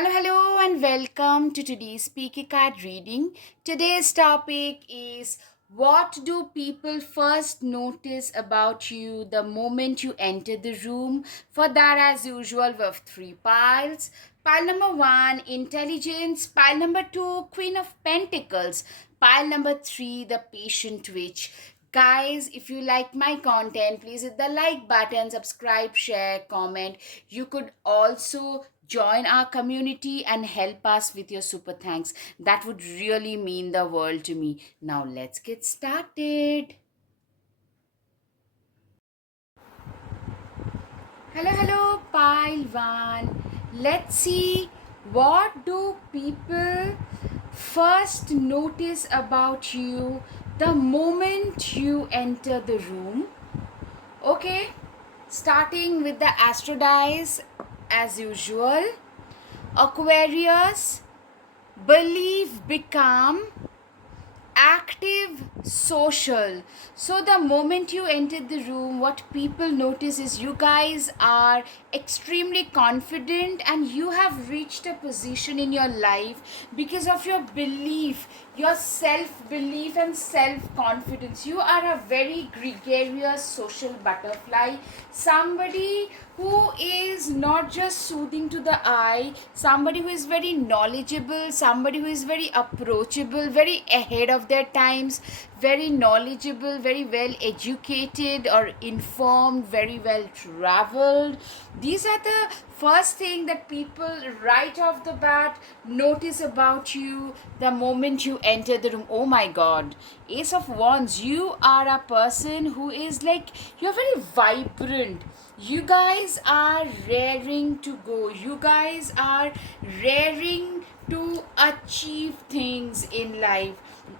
Hello, and welcome to today's Speaker Card reading. Today's topic is what do people first notice about you the moment you enter the room? For that, as usual, we have three piles. Pile number one, intelligence. Pile number two, Queen of Pentacles. Pile number three, the patient witch. Guys, if you like my content, please hit the like button, subscribe, share, comment. You could also join our community and help us with your super thanks. That would really mean the world to me. Now, let's get started. Hello, pile one. Let's see what do people first notice about you the moment you enter the room. Okay, starting with the astro dice as usual. Aquarius, believe, become active, social. So the moment you enter the room, what people notice is you guys are extremely confident and you have reached a position in your life because of your belief, your self belief and self confidence. You are a very gregarious social butterfly, somebody who is not just soothing to the eye, somebody who is very knowledgeable, somebody who is very approachable, very ahead of their times, very knowledgeable, very well educated or informed, very well traveled. These are the first thing that people right off the bat notice about you the moment you enter the room. Oh my god, Ace of Wands, you are a person who is like, you're very vibrant. You guys are raring to go. You guys are raring to achieve things in life.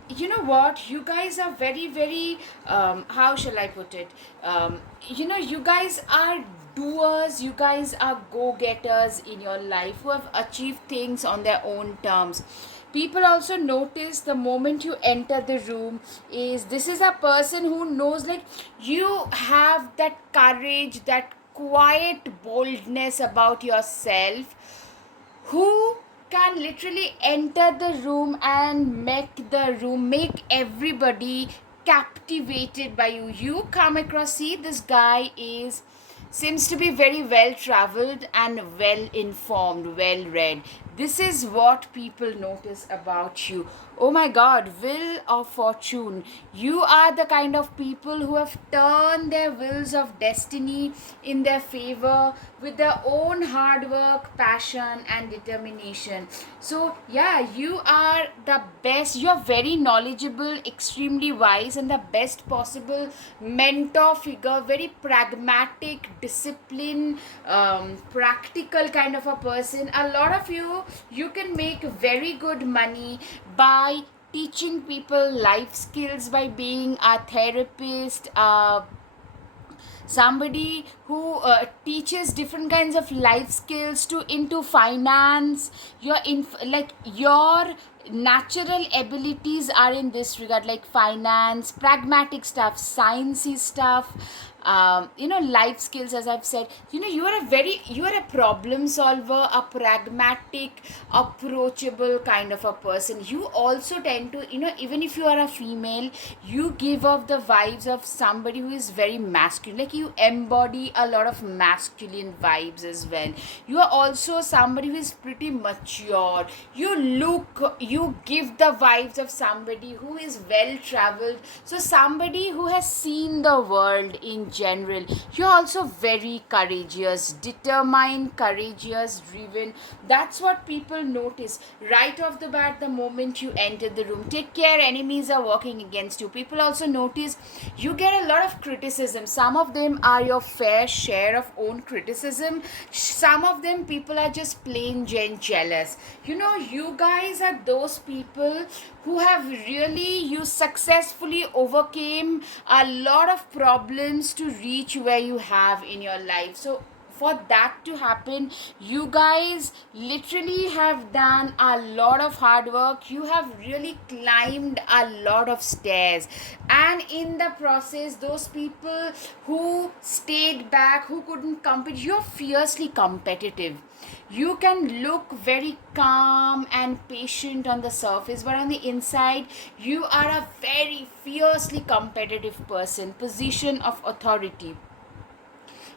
You know what, you guys are very how shall I put it, you guys are doers, you guys are go-getters in your life who have achieved things on their own terms. People also notice the moment you enter the room is this is a person who knows, like, you have that courage, that quiet boldness about yourself, who can literally enter the room and make everybody captivated by you. You come across, see, this guy is seems to be very well traveled and well informed, well read. This is what people notice about you. Oh my god, Wheel of Fortune, you are the kind of people who have turned their wheels of destiny in their favor with their own hard work, passion and determination. So yeah, you are the best, you are very knowledgeable, extremely wise and the best possible mentor figure, very pragmatic, disciplined, practical kind of a person. A lot of you can make very good money by teaching people life skills, by being a therapist, somebody who teaches different kinds of life skills to into finance. Your natural abilities are in this regard, like finance, pragmatic stuff, sciencey stuff, life skills. As I've said, you are a problem solver, a pragmatic, approachable kind of a person. You also tend to, even if you are a female, you give off the vibes of somebody who is very masculine, like you embody a lot of masculine vibes as well. You are also somebody who is pretty mature. You give the vibes of somebody who is well traveled, so somebody who has seen the world in general. You're also very courageous, determined, courageous, driven. That's what people notice right off the bat the moment you enter the room. Take care, enemies are working against you. People also notice you get a lot of criticism. Some of them are your fair share of own criticism. Some of them, people are just plain jealous. You guys are those people who have really, you successfully overcame a lot of problems to reach where you have in your life. So for that to happen, you guys literally have done a lot of hard work. You have really climbed a lot of stairs, and in the process, those people who stayed back, who couldn't compete, you're fiercely competitive. You can look very calm and patient on the surface, but on the inside you are a very fiercely competitive person, position of authority.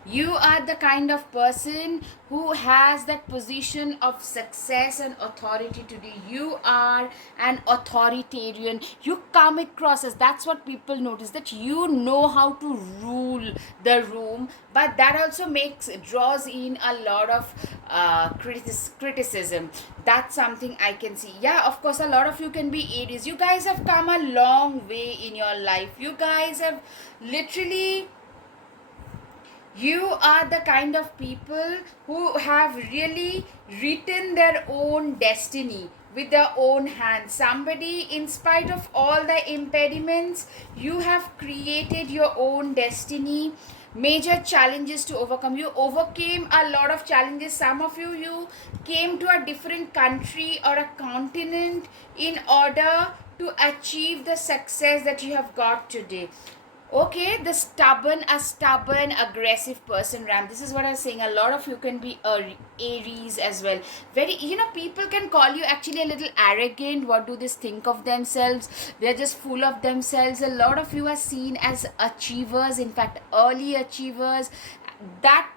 You are the kind of person who has that position of success and authority today. You are an authoritarian. You come across as, that's what people notice, that you know how to rule the room, but that also draws in a lot of criticism. That's something I can see. Yeah, of course, a lot of you can be Aries. You guys have come a long way in your life. You guys have literally, you are the kind of people who have really written their own destiny with their own hands. Somebody, in spite of all the impediments, you have created your own destiny. Major challenges to overcome. You overcame a lot of challenges. Some of you came to a different country or a continent in order to achieve the success that you have got today. Okay, a stubborn, aggressive person, Ram. This is what I was saying. A lot of you can be Aries as well. Very, people can call you actually a little arrogant. What do they think of themselves? They're just full of themselves. A lot of you are seen as achievers, in fact, early achievers. That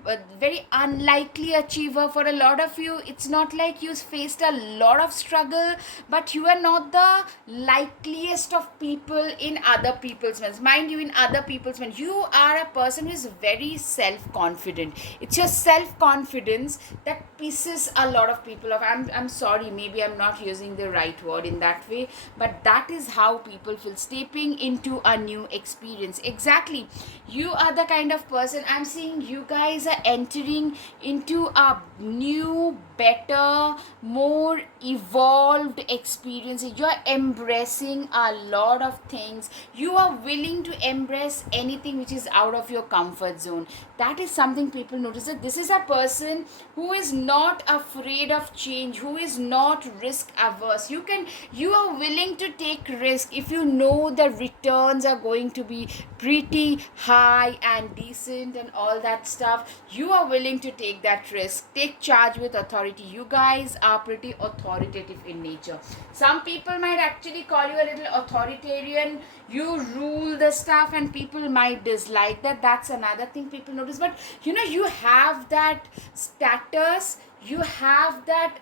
very unlikely achiever. For a lot of you, it's not like you faced a lot of struggle, but you are not the likeliest of people in other people's minds. Mind you, in other people's minds, you are a person who is very self-confident. It's your self-confidence that pisses a lot of people off. I'm sorry, maybe I'm not using the right word in that way, but that is how people feel stepping into a new experience. Exactly, you are the kind of person, I'm seeing you guys are entering into a new, better, more evolved experiences. You are embracing a lot of things. You are willing to embrace anything which is out of your comfort zone. That is something people notice, that this is a person who is not afraid of change, who is not risk averse. You are willing to take risk if you know the returns are going to be pretty high and decent and all that stuff. You are willing to take that risk, take charge with authority. You guys are pretty authoritative in nature. Some people might actually call you a little authoritarian. You rule the stuff and people might dislike that. That's another thing people notice. But you have that status, you have that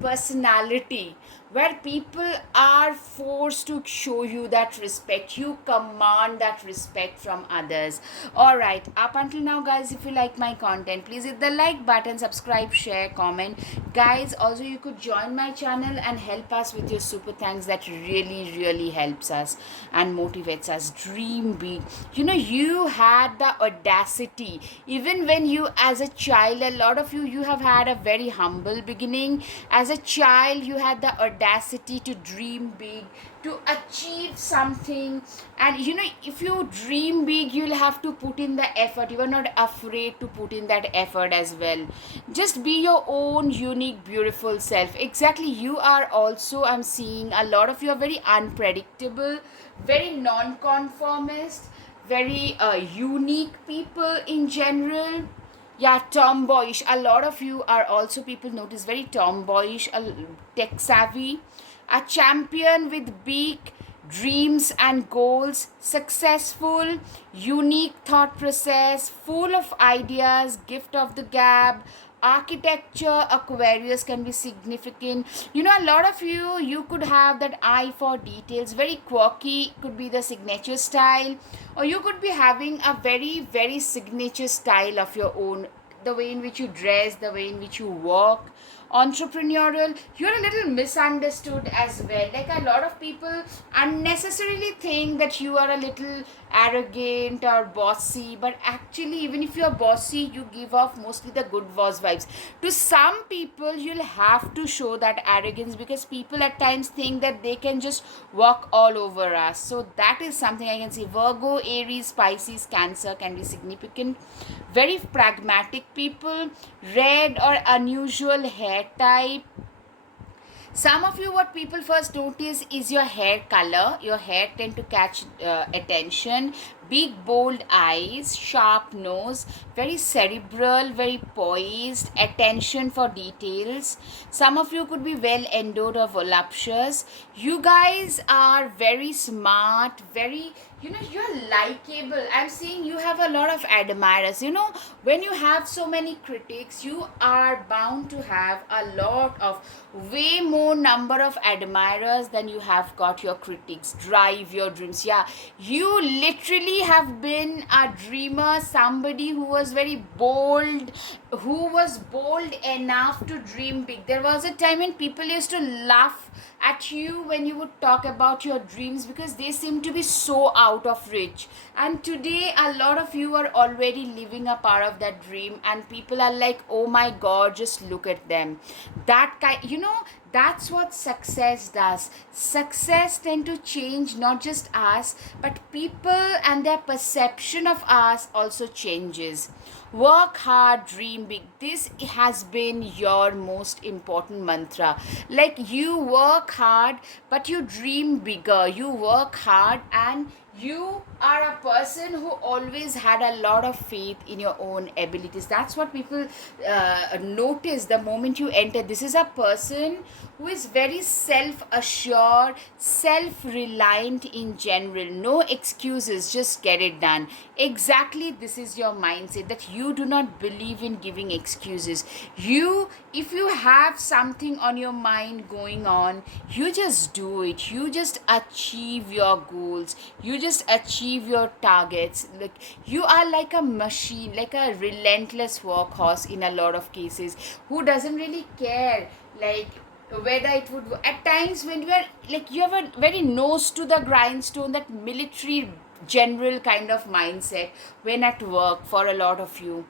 personality where people are forced to show you that respect. You command that respect from others. Alright, up until now, guys, if you like my content, please hit the like button, subscribe, share, comment. Guys, also you could join my channel and help us with your super thanks. That really helps us and motivates us. Dream big. You had the audacity, even when you, as a child, a lot of you have had a very humble beginning. As a child, you had the audacity to dream big, to achieve something. And if you dream big, you'll have to put in the effort. You are not afraid to put in that effort as well. Just be your own unique, beautiful self. Exactly, you are also, I'm seeing a lot of you are very unpredictable, very non-conformist, very unique people in general. Yeah, tomboyish. A lot of you are also, people notice, very tomboyish, tech savvy, a champion with big dreams and goals, successful, unique thought process, full of ideas, gift of the gab. Architecture, Aquarius can be significant. A lot of you could have that eye for details, very quirky, could be the signature style, or you could be having a very signature style of your own, the way in which you dress, the way in which you walk, entrepreneurial, you're a little misunderstood as well. Like a lot of people unnecessarily think that you are a little arrogant or bossy, but actually even if you're bossy, you give off mostly the good boss vibes. To some people you'll have to show that arrogance, because people at times think that they can just walk all over us. So that is something I can see. Virgo, Aries, Pisces, Cancer can be significant. Very pragmatic people. Red or unusual hair type. Some of you, what people first notice is your hair color. Your hair tend to catch attention. Big bold eyes, sharp nose, very cerebral, very poised, attention for details. Some of you could be well endowed or voluptuous. You guys are very smart, very, you're likable. I'm seeing you have a lot of admirers. When you have so many critics, you are bound to have a lot of, way more number of admirers than you have got your critics. Drive your dreams. Yeah, you literally have been a dreamer, somebody who was very bold, who was bold enough to dream big. There was a time when people used to laugh at you when you would talk about your dreams, because they seem to be so out of reach. And today a lot of you are already living a part of that dream, and people are like, oh my god, just look at them. That kind, that's what success does. Success tend to change not just us, but people, and their perception of us also changes. Work hard, dream big. This has been your most important mantra. Like, you work hard, but you dream bigger. You work hard, and you are a person who always had a lot of faith in your own abilities. That's what people notice the moment you enter. This is a person who is very self-assured, self-reliant in general. No excuses, just get it done. Exactly, this is your mindset, that you do not believe in giving excuses. If you have something on your mind going on, you just do it. You just achieve your goals. You just achieve your targets. Like, you are like a machine, like a relentless workhorse in a lot of cases, who doesn't really care, like, whether it would, at times when you are like, you have a very nose to the grindstone, that military general kind of mindset when at work. For a lot of you,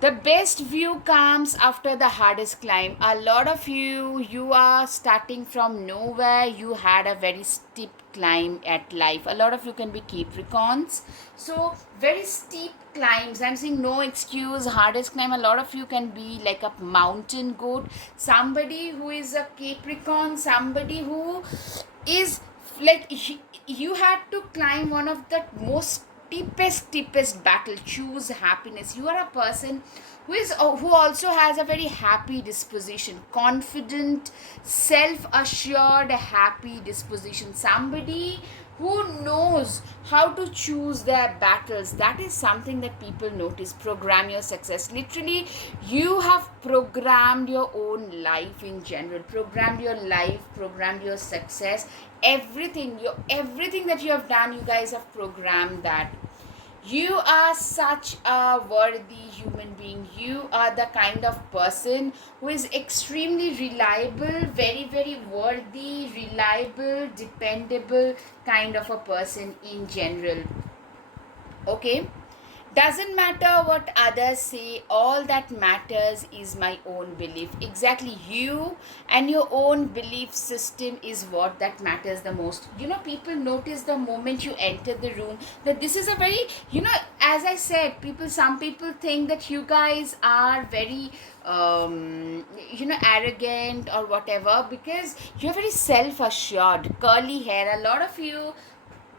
the best view comes after the hardest climb. A lot of you are starting from nowhere. You had a very steep climb at life. A lot of you can be Capricorns. So, very steep climbs. I'm saying no excuse, hardest climb. A lot of you can be like a mountain goat. Somebody who is a Capricorn, somebody who is like, you had to climb one of the most steepest battle. Choose happiness. You are a person who also has a very happy disposition, confident, self-assured, happy disposition. Somebody who knows how to choose their battles. That is something that people notice. Program your success. Literally, you have programmed your own life in general. Programmed your life, programmed your success. Everything that you have done, you guys have programmed that. You are such a worthy human being. You are the kind of person who is extremely reliable, very, very worthy, reliable, dependable kind of a person in general. Okay? Doesn't matter what others say, all that matters is my own belief. Exactly, you and your own belief system is what that matters the most. People notice the moment you enter the room that this is a very, as I said, some people think that you guys are very arrogant or whatever, because you're very self-assured. Curly hair, a lot of you,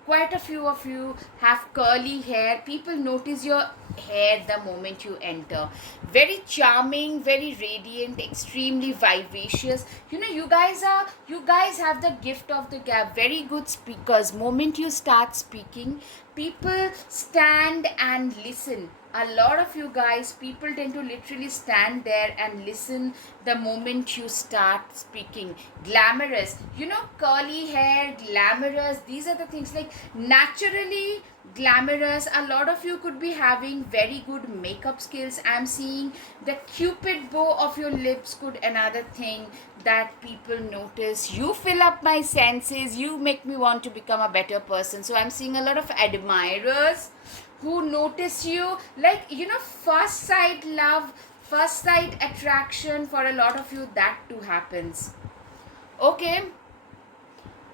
quite a few of you have curly hair. People notice your hair the moment you enter. Very charming, very radiant, extremely vivacious. You guys have the gift of the gab. Very good speakers. Moment you start speaking, people stand and listen. A lot of you guys, people tend to literally stand there and listen the moment you start speaking. Glamorous, curly hair, glamorous, these are the things, like naturally glamorous. A lot of you could be having very good makeup skills. I'm seeing the cupid bow of your lips could another thing that people notice. You fill up my senses, you make me want to become a better person. So I'm seeing a lot of admirers who notice you, like first sight love, first sight attraction. For a lot of you, that too happens. Okay,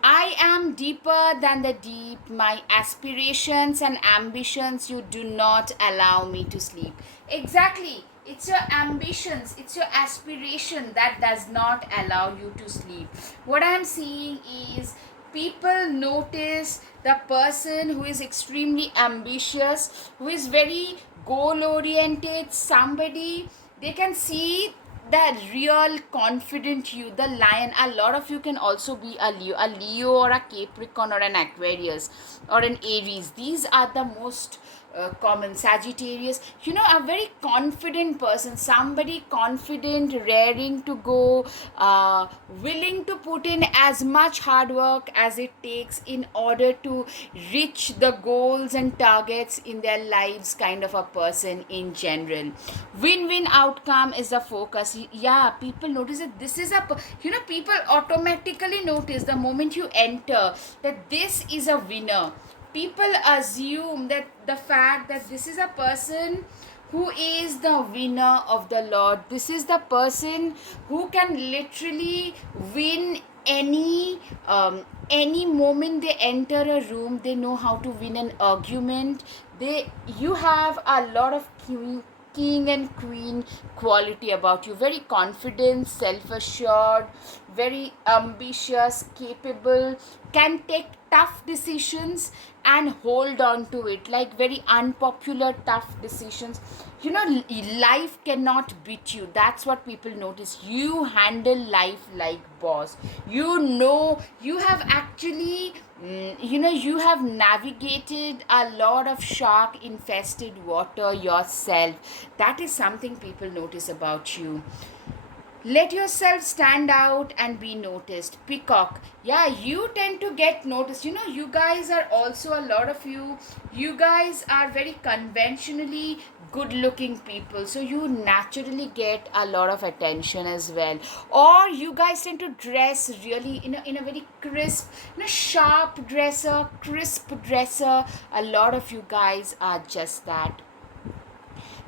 I am deeper than the deep. My aspirations and ambitions, you do not allow me to sleep. Exactly. It's your ambitions, it's your aspiration that does not allow you to sleep. What I am seeing is people notice the person who is extremely ambitious, who is very goal oriented, somebody they can see the real confident you, the lion. A lot of you can also be a Leo or a Capricorn or an Aquarius or an Aries. These are the most common. Sagittarius, a very confident person, somebody confident, raring to go, willing to put in as much hard work as it takes in order to reach the goals and targets in their lives, kind of a person in general. Win-win outcome is the focus. Yeah, people notice that this is people automatically notice the moment you enter that this is a winner. People assume that the fact that this is a person who is the winner of the Lord. This is the person who can literally win any moment they enter a room. They know how to win an argument. You have a lot of king and queen quality about you. Very confident, self-assured, very ambitious, capable, can take tough decisions and hold on to it, like very unpopular tough decisions. Life cannot beat you. That's what people notice. You handle life like boss. You have actually you have navigated a lot of shark infested water yourself. That is something people notice about you. Let yourself stand out and be noticed. Peacock, yeah, you tend to get noticed. You guys are also, a lot of you guys are very conventionally good looking people, so you naturally get a lot of attention as well. Or you guys tend to dress really in a very crisp, sharp dresser, crisp dresser. A lot of you guys are just that.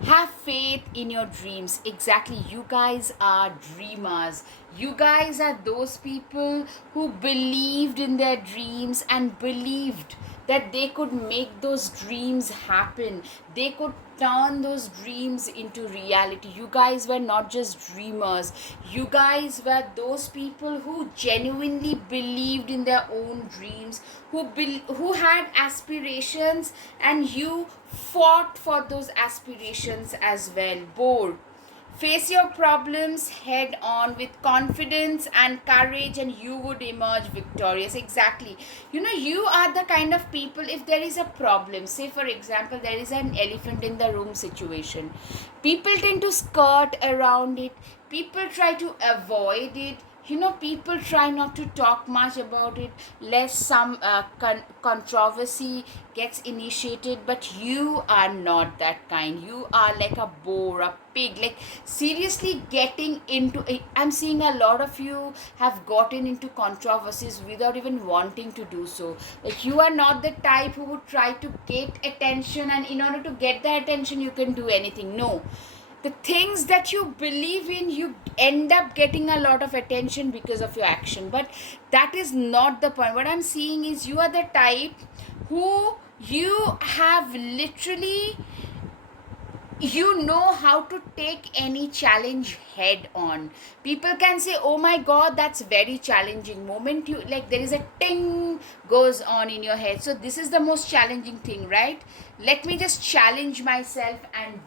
Have faith in your dreams. Exactly, you guys are dreamers. You guys are those people who believed in their dreams and believed that they could make those dreams happen. They could turn those dreams into reality. You guys were not just dreamers, you guys were those people who genuinely believed in their own dreams, who had aspirations, and you fought for those aspirations as well. Bold. Face your problems head on with confidence and courage, and you would emerge victorious. Exactly. You are the kind of people, if there is a problem, say for example, there is an elephant in the room situation, people tend to skirt around it, people try to avoid it. People try not to talk much about it, lest some controversy gets initiated. But you are not that kind. You are like a boar, a pig, like seriously getting into it. I'm seeing a lot of you have gotten into controversies without even wanting to do so. Like, you are not the type who would try to get attention, and in order to get the attention you can do anything. No, the things that you believe in, you end up getting a lot of attention because of your action. But that is not the point. What I'm seeing is you are the type who, you have literally, know how to take any challenge head on. People can say, oh my god, that's very challenging. Moment you, like, there is a ting goes on in your head, so this is the most challenging thing, right? let me just challenge myself and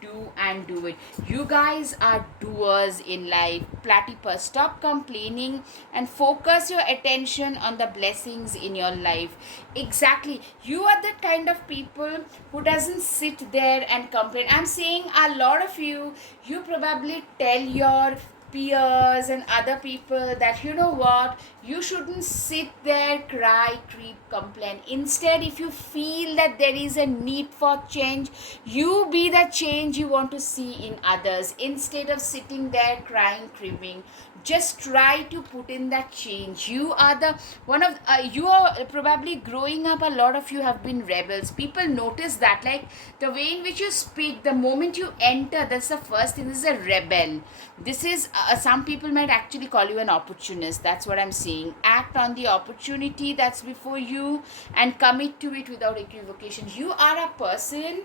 do it. You guys are doers in life. Platypus, stop complaining and focus your attention on the blessings in your life. Exactly, you are the kind of people who doesn't sit there and complain. I'm saying a lot of you, you probably tell your peers and other people that, you know what, you shouldn't sit there, cry, creep, complain. Instead, if you feel that there is a need for change, you be the change you want to see in others. Instead of sitting there crying, creeping, just try to put in that change. You are the one of you are probably growing up, a lot of you have been rebels. People notice that, like the way in which you speak, the moment you enter, that's the first thing. This is a rebel. This is some people might actually call you an opportunist. That's what I'm saying. Act on the opportunity that's before you and commit to it without equivocation. You are a person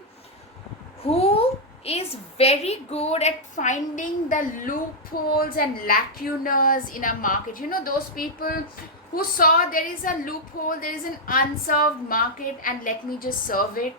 who is very good at finding the loopholes and lacunas in a market. You know, those people who saw there is a loophole, there is an unserved market, and let me just serve it.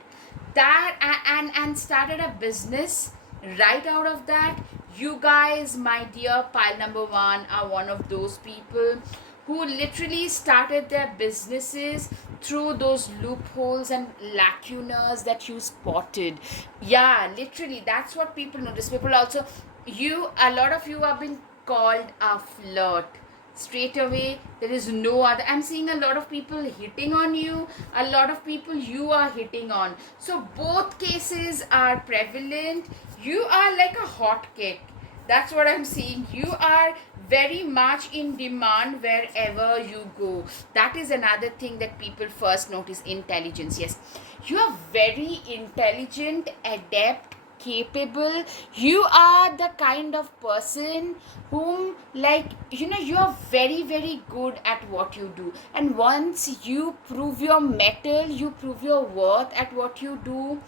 That and started a business right out of that. You guys, my dear pile number one, are one of those people who literally started their businesses through those loopholes and lacunas that you spotted. Yeah, literally, that's what people notice. People also, a lot of you have been called a flirt. Straight away, there is no other. I'm seeing a lot of people hitting on you, a lot of people you are hitting on. So both cases are prevalent. You are like a hot cake. That's what I'm seeing. You are very much in demand wherever you go. That is another thing that people first notice. Intelligence. Yes, you are very intelligent, adept, capable. You are the kind of person whom, like, you know, you are very very good at what you do, and once you prove your mettle, you prove your worth at what you do.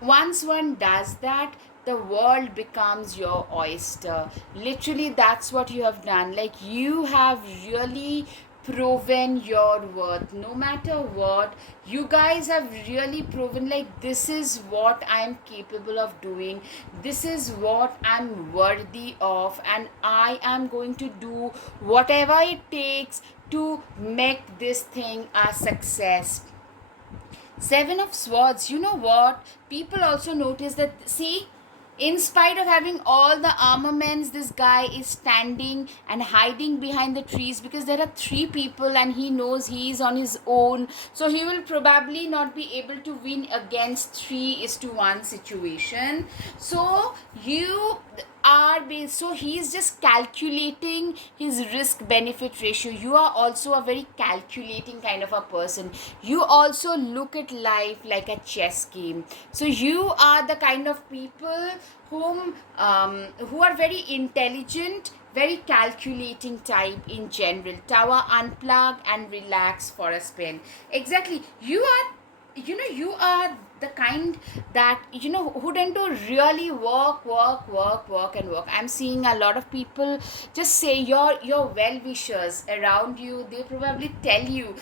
Once one does that, the world becomes your oyster. Literally, that's what you have done. Like, you have really proven your worth. No matter what, you guys have really proven, like, this is what I'm capable of doing, this is what I'm worthy of, and I am going to do whatever it takes to make this thing a success. Seven of Swords, you know what? People also notice that, see, in spite of having all the armaments, this guy is standing and hiding behind the trees because there are three people and he knows he is on his own. So he will probably not be able to win against 3:1 situation. So you are so he is just calculating his risk benefit ratio. You are also a very calculating kind of a person. You also look at life like a chess game. So you are the kind of people who are very intelligent, very calculating type in general. Tower, unplug and relax for a spin. Exactly, you are the kind that, who tend to really work and work. I'm seeing a lot of people, just say, your well wishers around you, they probably tell you,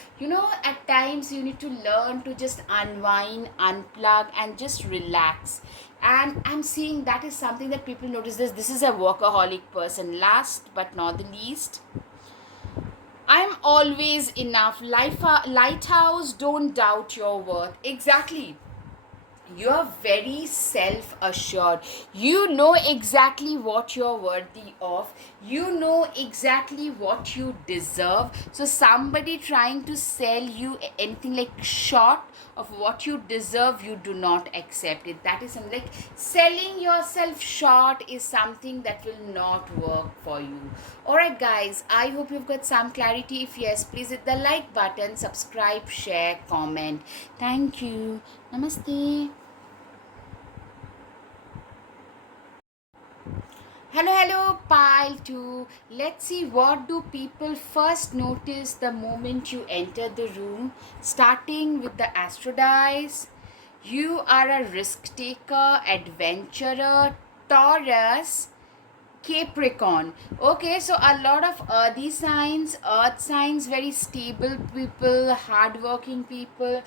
at times you need to learn to just unwind, unplug and just relax. And I'm seeing that is something that people notice. This is a workaholic person. Last but not the least, I'm always enough. Lighthouse, don't doubt your worth. Exactly. You are very self assured. You know exactly what you're worthy of. You know exactly what you deserve. So, somebody trying to sell you anything like short of what you deserve, you do not accept it. That is something like selling yourself short is something that will not work for you. Alright, guys, I hope you've got some clarity. If yes, please hit the like button, subscribe, share, comment. Thank you. Namaste. Hello, pile 2. Let's see, what do people first notice the moment you enter the room? Starting with the Astro Dice. You are a risk taker, adventurer, Taurus, Capricorn. Okay, so a lot of earthy signs, earth signs, very stable people, hardworking people.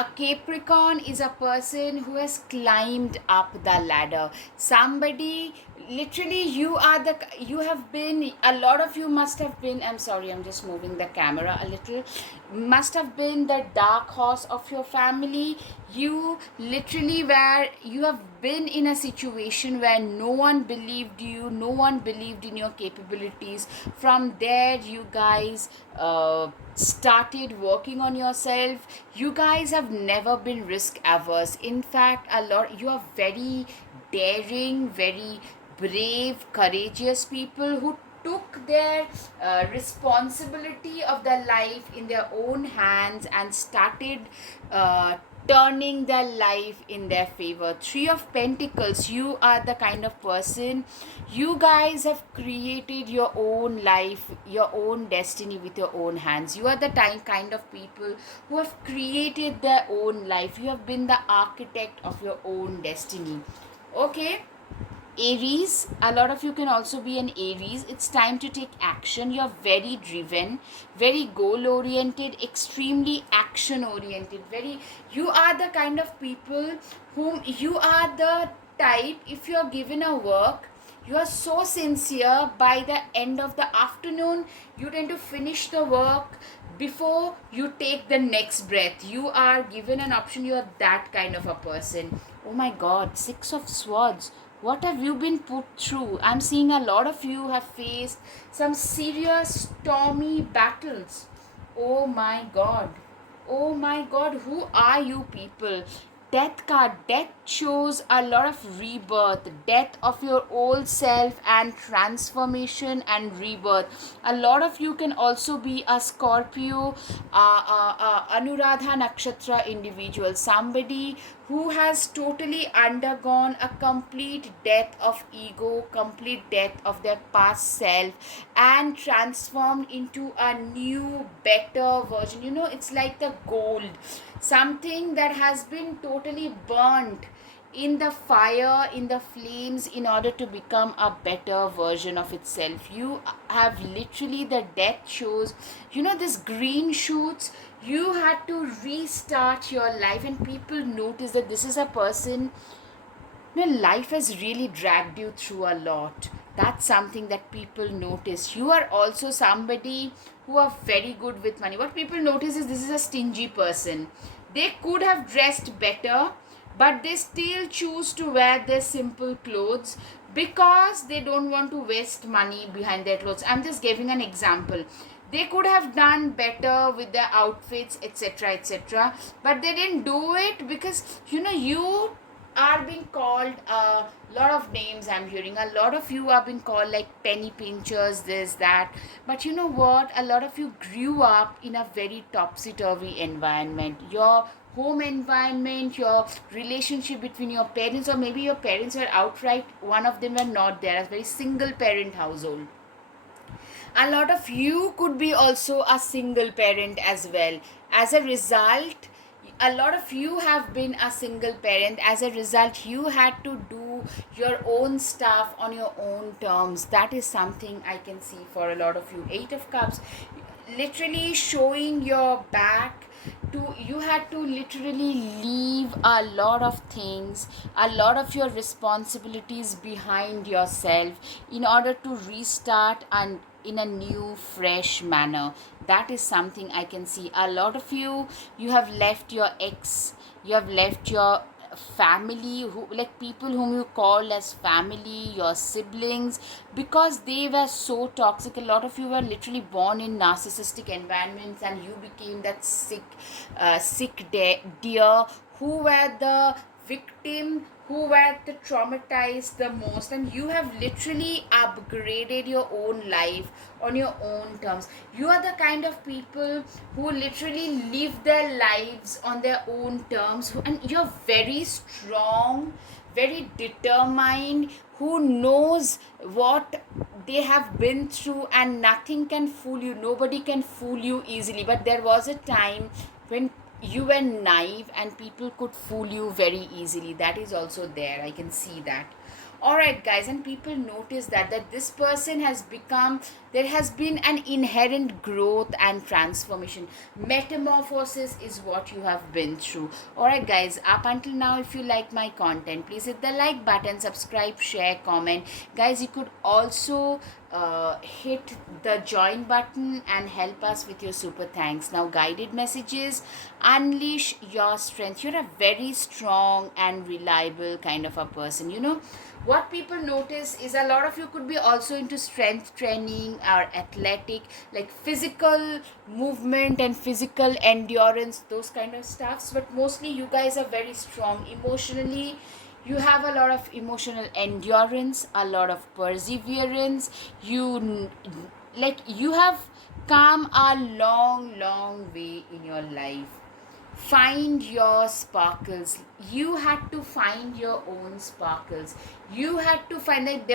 A Capricorn is a person who has climbed up the ladder. Somebody, literally, you have been, a lot of you must have been, I'm sorry, I'm just moving the camera a little, must have been the dark horse of your family. You literally, where you have been in a situation where no one believed you, no one believed in your capabilities. From there, you guys started working on yourself. You guys have never been risk averse. In fact, a lot, you are very daring, very brave, courageous people who took their responsibility of their life in their own hands and started turning their life in their favor. Three of Pentacles, you are the kind of person, you guys have created your own life, your own destiny with your own hands. You are the kind of people who have created their own life. You have been the architect of your own destiny. Okay. Aries, a lot of you can also be an Aries. It's time to take action. You're very driven, very goal oriented, extremely action oriented. You are the kind of people whom you are the type, if you're given a work, you are so sincere, by the end of the afternoon you tend to finish the work before you take the next breath. You are given an option, you are that kind of a person. Oh my god, Six of Swords, what have you been put through? I'm seeing a lot of you have faced some serious stormy battles. Oh my god. Oh my god, who are you people? Death card. Death shows a lot of rebirth, death of your old self and transformation and rebirth. A lot of you can also be a Scorpio, Anuradha Nakshatra individual, somebody who has totally undergone a complete death of ego, complete death of their past self, and transformed into a new, better version. You know, it's like the gold, something that has been totally burnt in the fire, in the flames, in order to become a better version of itself. You have literally, the death shows, you know, this green shoots, you had to restart your life, and people notice that this is a person, you know, life has really dragged you through a lot. That's something that people notice. You are also somebody who are very good with money. What people notice is this is a stingy person. They could have dressed better, but they still choose to wear their simple clothes because they don't want to waste money behind their clothes. I'm just giving an example. They could have done better with their outfits, etc., etc., but they didn't do it because, you know, you are being called a lot of names. I'm hearing a lot of you are being called like penny pinchers, this, that. But you know what? A lot of you grew up in a very topsy-turvy environment. Your home environment, your relationship between your parents, or maybe your parents were outright, one of them were not there, as very single parent household. A lot of you could be also a single parent as well. As a result, a lot of you have been a single parent. As a result, you had to do your own stuff on your own terms. That is something I can see for a lot of you. Eight of Cups, literally showing your back to, you had to literally leave a lot of things, a lot of your responsibilities behind yourself in order to restart and in a new fresh manner. That is something I can see. A lot of you, you have left your ex, you have left your family, who, like people whom you call as family, your siblings, because they were so toxic. A lot of you were literally born in narcissistic environments, and you became that deer who were the victim, who were the traumatized the most, and you have literally upgraded your own life on your own terms. You are the kind of people who literally live their lives on their own terms, and you're very strong, very determined, who knows what they have been through, and nothing can fool you, nobody can fool you easily. But there was a time when you were naive and people could fool you very easily. That is also there, I can see that. All right, guys, and people notice that this person has become, there has been an inherent growth and transformation. Metamorphosis is what you have been through. All right, guys, up until now, if you like my content, please hit the like button, subscribe, share, comment. Guys, you could also hit the join button and help us with your super thanks. Now, guided messages, unleash your strength. You're a very strong and reliable kind of a person. You know, what people notice is a lot of you could be also into strength training or athletic, like physical movement and physical endurance, those kind of stuffs. But mostly you guys are very strong emotionally. You have a lot of emotional endurance, a lot of perseverance. You have come a long way in your life. Find your sparkles. You had to find your own sparkles. You had to find that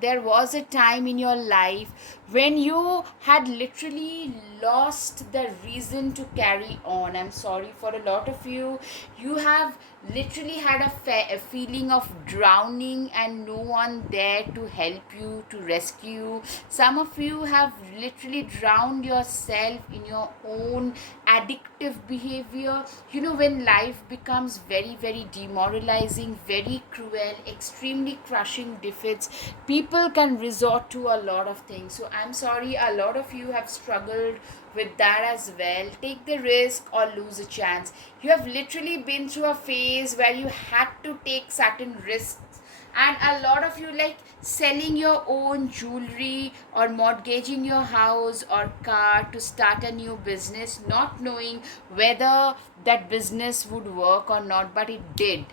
there was a time in your life when you had literally lost the reason to carry on. I'm sorry for a lot of you. You have literally had a feeling of drowning and no one there to help you, to rescue you. Some of you have literally drowned yourself in your own addictive behavior. You know, when life becomes very demoralizing, very cruel, extremely crushing defeats, people can resort to a lot of things. So I'm sorry, a lot of you have struggled with that as well. Take the risk or lose a chance. You have literally been through a phase where you had to take certain risks, and a lot of you, like selling your own jewelry or mortgaging your house or car to start a new business, not knowing whether that business would work or not, but it did.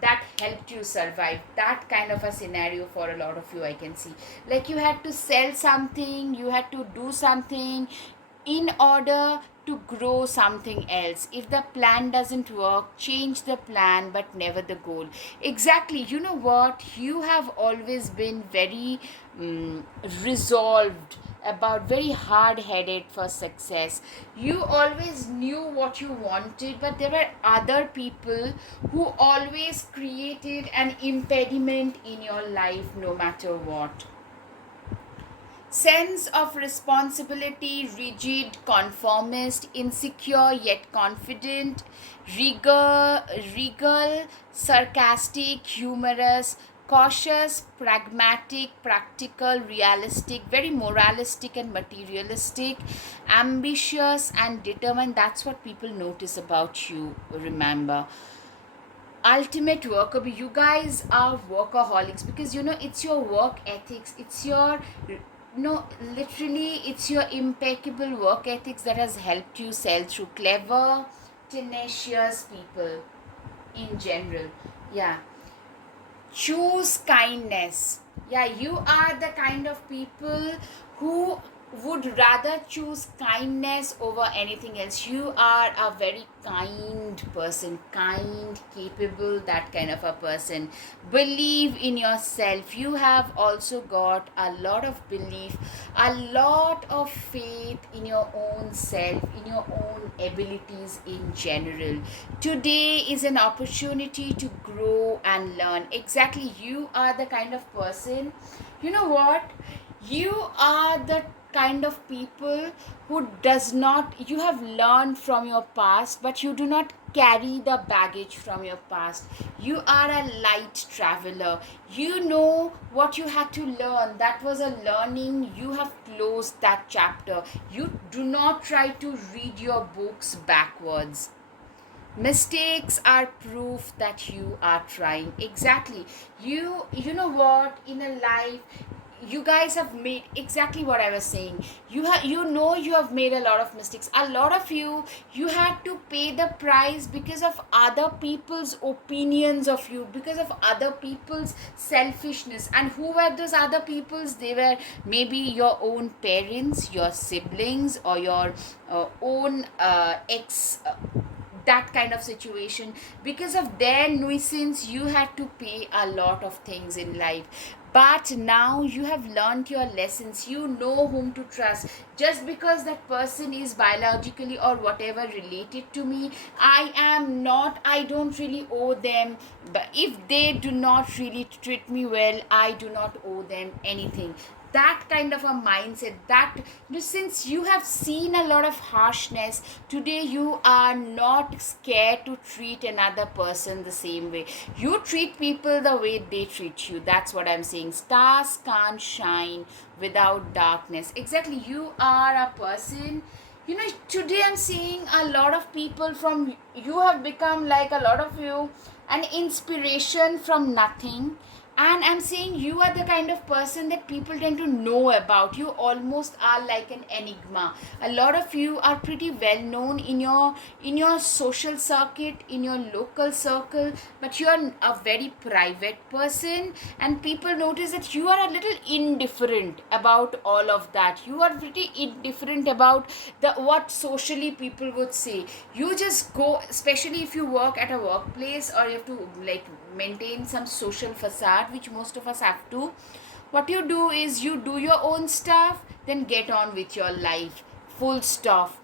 That helped you survive. That kind of a scenario for a lot of you, I can see. Like you had to sell something, you had to do something in order to grow something else. If the plan doesn't work, change the plan but never the goal. Exactly. You know what, you have always been very resolved about, very hard headed for success. You always knew what you wanted, but there were other people who always created an impediment in your life no matter what. Sense of responsibility, rigid, conformist, insecure yet confident, regal, sarcastic, humorous, cautious, pragmatic, practical, realistic, very moralistic and materialistic, ambitious and determined. That's what people notice about you, remember. Ultimate worker. You guys are workaholics because you know it's your work ethics, it's your, no, literally it's your impeccable work ethics that has helped you sell through. Clever, tenacious people in general. Yeah. Choose kindness. Yeah, you are the kind of people who would rather choose kindness over anything else. You are a very kind person, kind, capable, that kind of a person. Believe in yourself. You have also got a lot of belief, a lot of faith in your own self, in your own abilities in general. Today is an opportunity to grow and learn. Exactly, you are the kind of person, you know what, you are the kind of people who does not, you have learned from your past but you do not carry the baggage from your past. You are a light traveler. You know what you had to learn, that was a learning, you have closed that chapter. You do not try to read your books backwards. Mistakes are proof that you are trying. Exactly. You know what, in a life you guys have made exactly what I was saying. You know you have made a lot of mistakes. A lot of you had to pay the price because of other people's opinions of you, because of other people's selfishness. And who were those other people's? They were maybe your own parents, your siblings, or your own ex that kind of situation. Because of their nuisance, you had to pay a lot of things in life. But now you have learned your lessons, you know whom to trust. Just because that person is biologically or whatever related to me, I don't really owe them. But if they do not really treat me well, I do not owe them anything. That kind of a mindset, that since you have seen a lot of harshness, today you are not scared to treat another person the same way. You treat people the way they treat you. That's what I'm saying. Stars can't shine without darkness. Exactly. You are a person, today I'm seeing a lot of people from, you have become, like, a lot of you, an inspiration from nothing. And I'm saying you are the kind of person that people tend to know about. You almost are like an enigma. A lot of you are pretty well known in your social circuit, in your local circle, but you are a very private person, and people notice that you are a little indifferent about all of that. You are pretty indifferent about the what socially people would say. You just go, especially if you work at a workplace, or you have to, like, maintain some social facade, which most of us have to. What you do is you do your own stuff, then get on with your life. Full stop.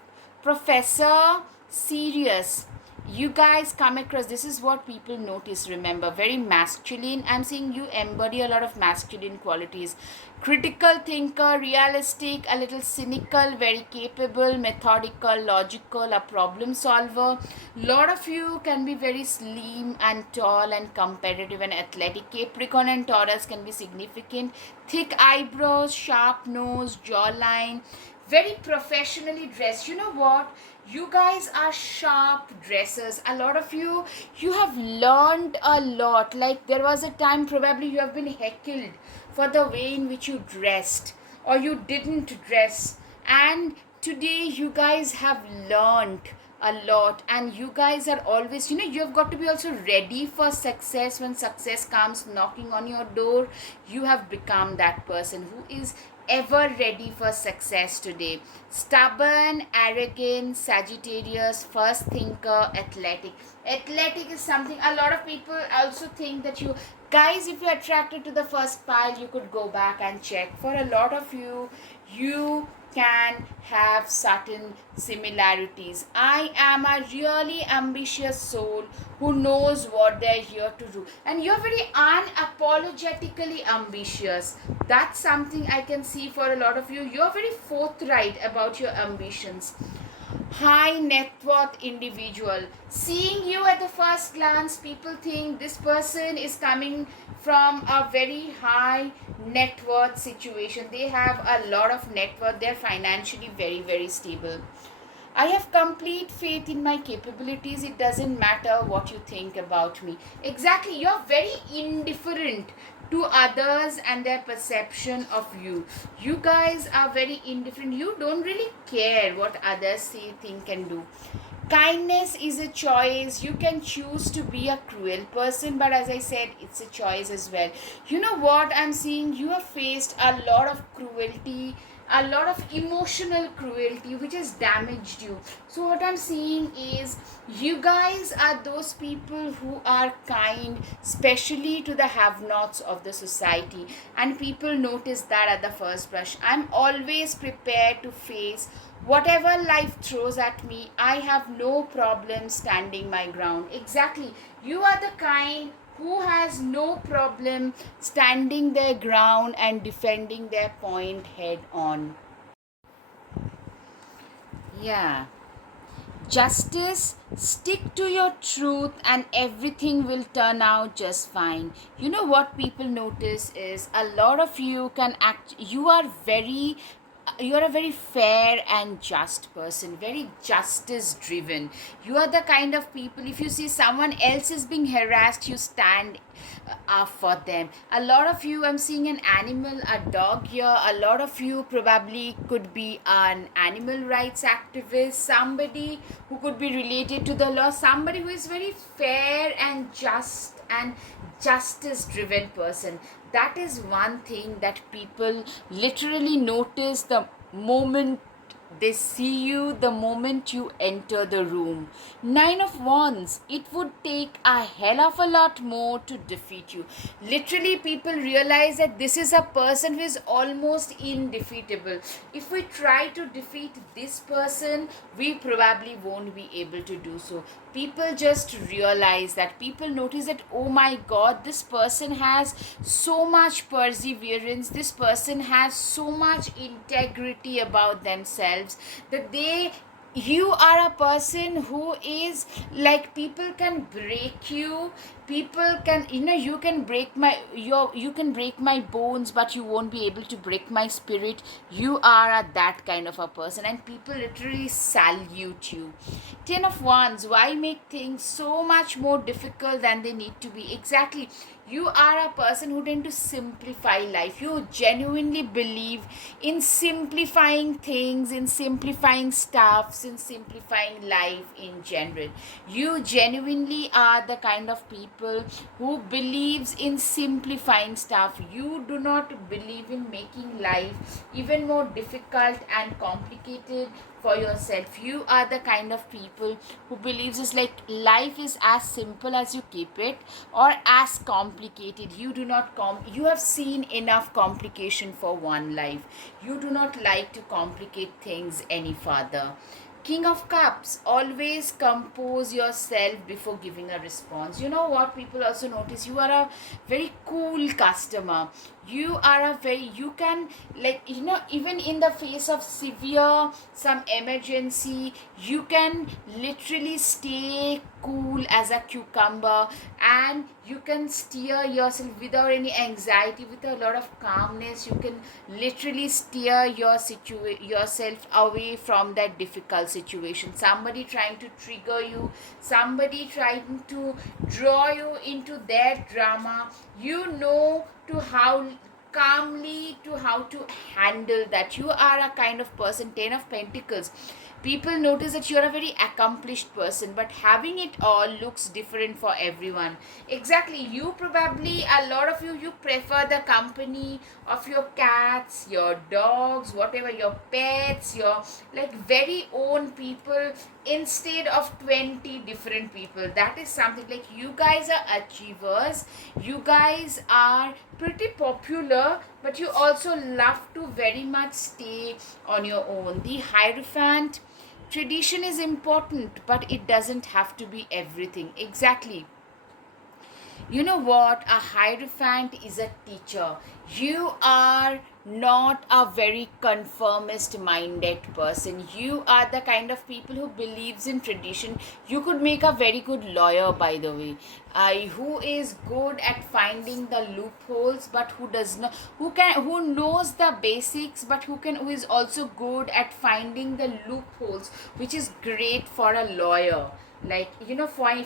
Professor, serious. You guys come across, this is what people notice, remember, very masculine. I'm saying you embody a lot of masculine qualities. Critical thinker, realistic, a little cynical, very capable, methodical, logical, a problem solver. Lot of you can be very slim and tall and competitive and athletic. Capricorn and Taurus can be significant. Thick eyebrows, sharp nose, jawline, very professionally dressed. You know what, you guys are sharp dressers. A lot of you have learned a lot. Like, there was a time probably you have been heckled for the way in which you dressed, or you didn't dress, and today you guys have learned a lot. And you guys are always, you have got to be also ready for success. When success comes knocking on your door, you have become that person who is ever ready for success today. Stubborn, arrogant, Sagittarius, first thinker, athletic. Athletic is something a lot of people also think that you guys, if you're attracted to the first pile, you could go back and check. For a lot of you can have certain similarities. I am a really ambitious soul who knows what they're here to do. And you're very unapologetically ambitious. That's something I can see for a lot of you. You're very forthright about your ambitions. High net worth individual. Seeing you at the first glance, people think this person is coming from a very high net worth situation. They have a lot of net worth. They're financially very, very stable. I have complete faith in my capabilities. It doesn't matter what you think about me. Exactly. You're very indifferent to others and their perception of you. You guys are very indifferent. You don't really care what others say, think, and do. Kindness is a choice. You can choose to be a cruel person, but as I said, it's a choice as well. You know what I'm seeing? You have faced a lot of cruelty, a lot of emotional cruelty which has damaged you. So what I'm seeing is you guys are those people who are kind, especially to the have-nots of the society, and people notice that at the first brush. I'm always prepared to face whatever life throws at me. I have no problem standing my ground. Exactly. You are the kind who has no problem standing their ground and defending their point head on. Yeah. Justice, stick to your truth and everything will turn out just fine. You know what people notice is a lot of you can act, you're a very fair and just person, very justice driven. You are the kind of people, if you see someone else is being harassed, you stand up for them. A lot of you, I'm seeing an animal, a dog here. A lot of you probably could be an animal rights activist, somebody who could be related to the law, somebody who is very fair and just and justice driven person. That is one thing that people literally notice the moment They see you the moment you enter the room. Nine of Wands, it would take a hell of a lot more to defeat you. Literally, people realize that this is a person who is almost indefeatable. If we try to defeat this person, we probably won't be able to do so. People just realize that, people notice that, oh my god, this person has so much perseverance, this person has so much integrity about themselves, that they, you are a person who is like, people can break you, people can, you can break my, you can break my bones, but you won't be able to break my spirit. You are that kind of a person, and people literally salute you. 10 of Wands, why make things so much more difficult than they need to be? Exactly, you are a person who tend to simplify life. You genuinely believe in simplifying things, in simplifying stuffs, in simplifying life in general. You genuinely are the kind of people who believes in simplifying stuff. You do not believe in making life even more difficult and complicated for yourself. You are the kind of people who believes is like, life is as simple as you keep it, or as complicated. You do not you have seen enough complication for one life. You do not like to complicate things any further. King of Cups, always compose yourself before giving a response. You know what people also notice? You are a very cool customer. You are a very, you can, like, even in the face of severe some emergency, you can literally stay cool as a cucumber, and you can steer yourself without any anxiety, with a lot of calmness. You can literally steer yourself away from that difficult situation. Somebody trying to trigger you, somebody trying to draw you into their drama, you know to how calmly to how to handle that. You are a kind of person. 10 of Pentacles, people notice that you're a very accomplished person, but having it all looks different for everyone. Exactly, you probably, a lot of you prefer the company of your cats, your dogs, whatever, your pets, your like very own people, instead of 20 different people. That is something, like, you guys are achievers, you guys are pretty popular, but you also love to very much stay on your own. The Hierophant, tradition is important, but it doesn't have to be everything. Exactly, you know what, a hierophant is a teacher. You are not a very conformist minded person. You are the kind of people who believes in tradition. You could make a very good lawyer, by the way, who is good at finding the loopholes, but who does not, who knows the basics, but who is also good at finding the loopholes, which is great for a lawyer. Like,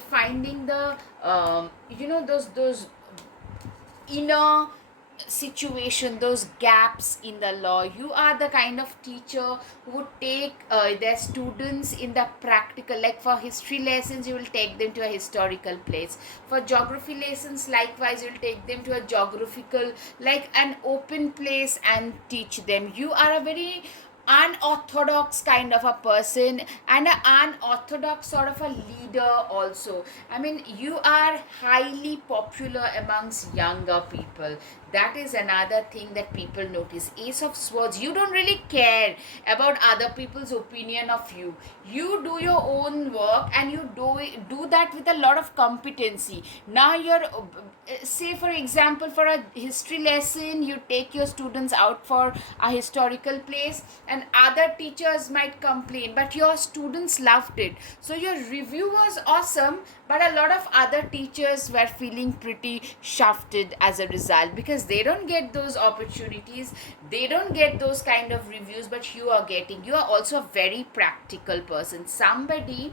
finding the those inner situation, those gaps in the law. You are the kind of teacher who would take their students in the practical, like for history lessons you will take them to a historical place, for geography lessons likewise you will take them to a geographical, like an open place, and teach them. You are a very unorthodox kind of a person, and an unorthodox sort of a leader also. I mean, you are highly popular amongst younger people. That is another thing that people notice. Ace of Swords, you don't really care about other people's opinion of you. You do your own work, and you do that with a lot of competency. Now you're, say for example, for a history lesson, you take your students out for a historical place, and other teachers might complain, but your students loved it, so your review was awesome, but a lot of other teachers were feeling pretty shafted as a result, because they don't get those opportunities, they don't get those kind of reviews, but you are getting. You are also a very practical person, somebody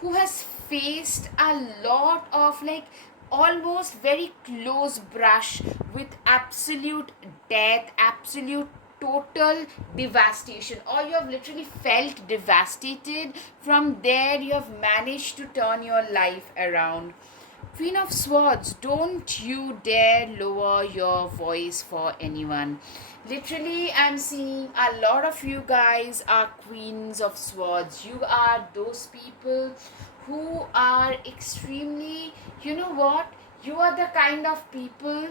who has faced a lot of, like, almost very close brush with absolute death, absolute total devastation, or you have literally felt devastated. From there you have managed to turn your life around. Queen of Swords, don't you dare lower your voice for anyone. Literally, I'm seeing a lot of you guys are queens of swords. You are those people who are extremely, you know what? You are the kind of people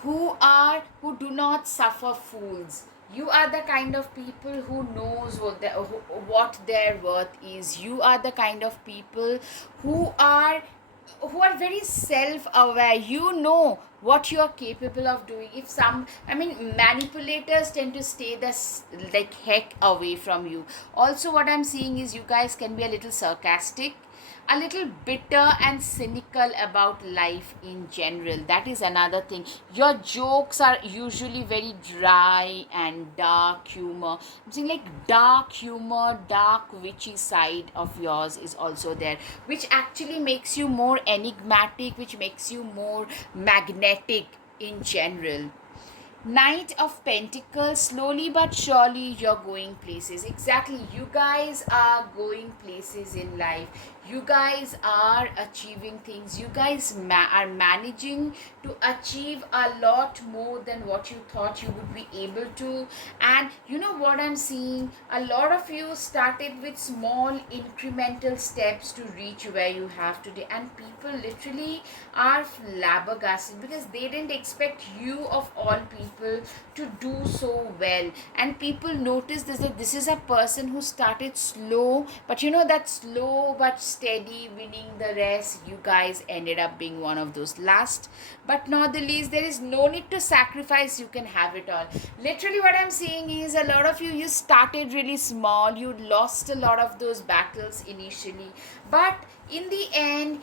who do not suffer fools. You are the kind of people who knows what their worth is. You are the kind of people who are very self aware. You know what you are capable of doing. If some, I mean, manipulators tend to stay this like heck away from you. Also, what I'm seeing is you guys can be a little sarcastic, a little bitter and cynical about life in general. That is another thing. Your jokes are usually very dry and dark humor. I'm saying like dark humor, dark witchy side of yours is also there, which actually makes you more enigmatic, which makes you more magnetic in general. Knight of Pentacles, slowly but surely you're going places. Exactly, you guys are going places in life. You guys are achieving things. You guys are managing to achieve a lot more than what you thought you would be able to. And you know what I'm seeing? A lot of you started with small incremental steps to reach where you have today, and people literally are flabbergasted because they didn't expect you of all people to do so well. And people notice this, that this is a person who started slow, but you know that slow but steady winning the race. You guys ended up being one of those. Last but not the least, there is no need to sacrifice. You can have it all. Literally, what I'm saying is a lot of you started really small. You lost a lot of those battles initially, but in the end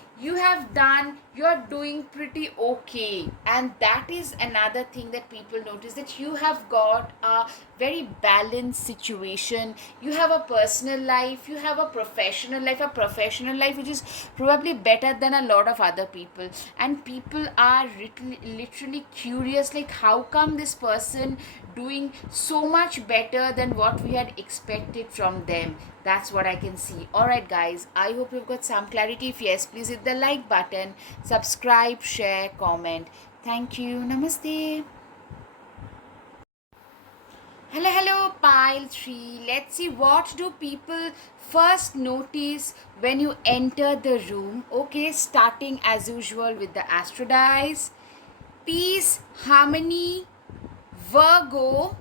you're doing pretty okay. And that is another thing that people notice, that you have got a very balanced situation. You have a personal life, you have a professional life, which is probably better than a lot of other people. And people are literally curious, like how come this person doing so much better than what we had expected from them. That's what I can see. Alright guys, I hope you've got some clarity. If yes, please hit the like button, subscribe, share, comment. Thank you. Namaste. Hello, pile 3. Let's see, what do people first notice when you enter the room? Okay, starting as usual with the astro dice. Peace, harmony, Virgo,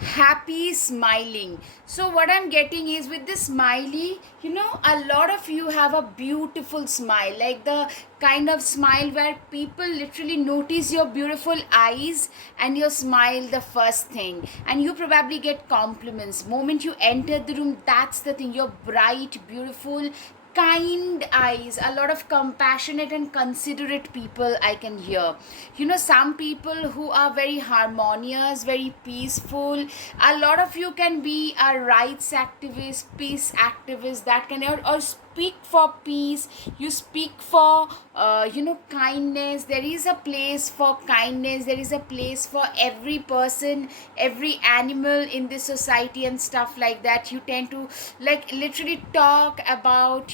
happy, smiling. So what I'm getting is, with this smiley, you know, a lot of you have a beautiful smile, like the kind of smile where people literally notice your beautiful eyes and your smile the first thing, and you probably get compliments moment you enter the room. That's the thing. You're bright, beautiful, kind eyes, a lot of compassionate and considerate people I can hear. You know, some people who are very harmonious, very peaceful. A lot of you can be a rights activist, peace activist, that can, or speak for peace. You speak for kindness. There is a place for kindness. There is a place for every person, every animal in this society and stuff like that. You tend to like literally talk about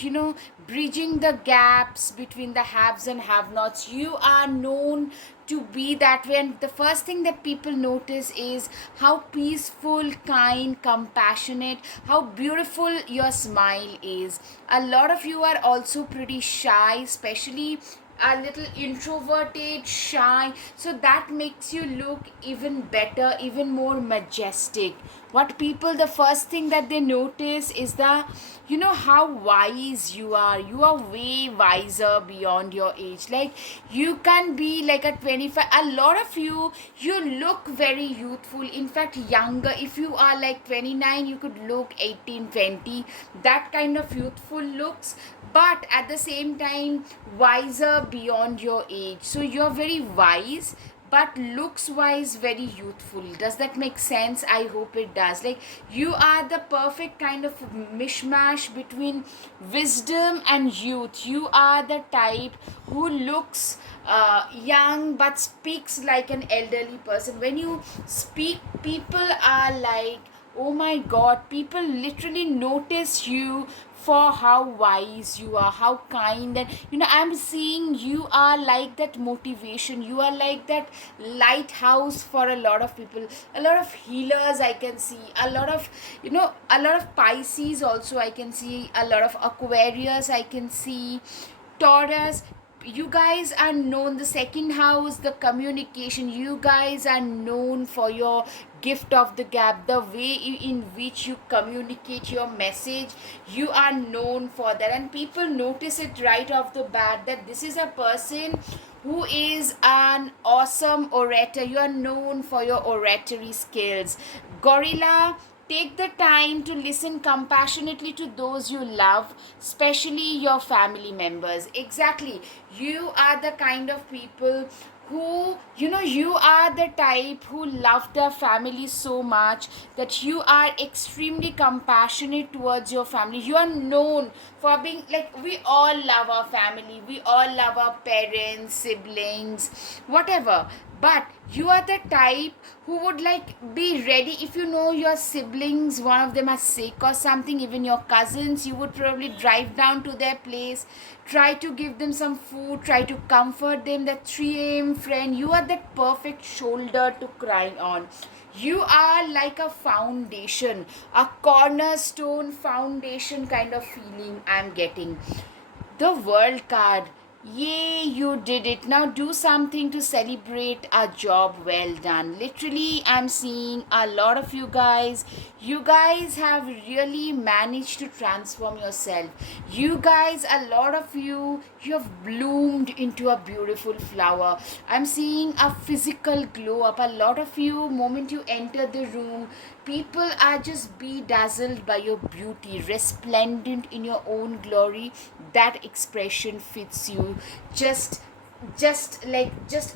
bridging the gaps between the haves and have nots. You are known to be that way, and the first thing that people notice is how peaceful, kind, compassionate, how beautiful your smile is. A lot of you are also pretty shy, especially a little introverted, shy, so that makes you look even better, even more majestic. What people, the first thing that they notice is how wise you are. You are way wiser beyond your age. Like, you can be like a 25. A lot of you look very youthful, in fact younger. If you are like 29, you could look 18, 20, that kind of youthful looks, but at the same time wiser beyond your age. So you're very wise, but looks wise very youthful. Does that make sense? I hope it does. Like, you are the perfect kind of mishmash between wisdom and youth. You are the type who looks young but speaks like an elderly person. When you speak, people are like, Oh my god, people literally notice you for how wise you are, how kind, and I'm seeing you are like that motivation, you are like that lighthouse for a lot of people, a lot of healers I can see, a lot of a lot of Pisces also I can see, a lot of Aquarius I can see, Taurus. You guys are known, the second house, the communication, you guys are known for your gift of the gap, the way in which you communicate your message. You are known for that, and people notice it right off the bat that this is a person who is an awesome orator. You are known for your oratory skills. Gorilla, take the time to listen compassionately to those you love, especially your family members. Exactly. You are the kind of people who, you are the type who love their family so much that you are extremely compassionate towards your family. You are known for being like, we all love our family, we all love our parents, siblings, whatever, but you are the type who would like be ready if you know your siblings, one of them are sick or something, even your cousins, you would probably drive down to their place, try to give them some food, try to comfort them, that 3 a.m. friend. You are that perfect shoulder to cry on. You are like a foundation, a cornerstone foundation kind of feeling I'm getting. The World card. Yay, you did it. Now do something to celebrate a job well done. Literally, I'm seeing a lot of you guys. You guys have really managed to transform yourself. You guys, a lot of you have bloomed into a beautiful flower. I'm seeing a physical glow up. A lot of you, moment you enter the room, people are just bedazzled by your beauty, resplendent in your own glory. That expression fits you just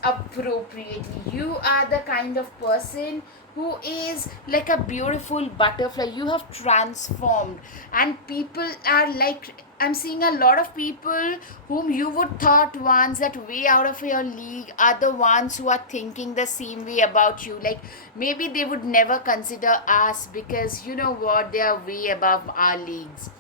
appropriately. You are the kind of person who is like a beautiful butterfly. You have transformed, and people are like, I'm seeing a lot of people whom you would thought once that way out of your league are the ones who are thinking the same way about you. Like maybe they would never consider us because you know what, they are way above our leagues.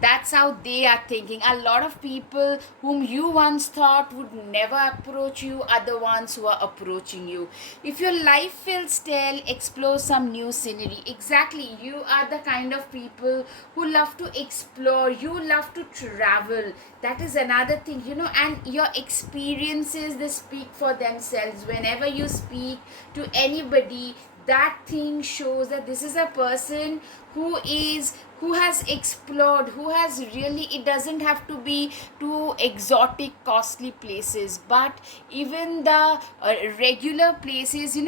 That's how they are thinking. A lot of people whom you once thought would never approach you are the ones who are approaching you. If your life feels stale, explore some new scenery. Exactly, you are the kind of people who love to explore, you love to travel. That is another thing, and your experiences, they speak for themselves. Whenever you speak to anybody, that thing shows that this is a person who has explored, who has really, it doesn't have to be too exotic costly places, but even the regular places,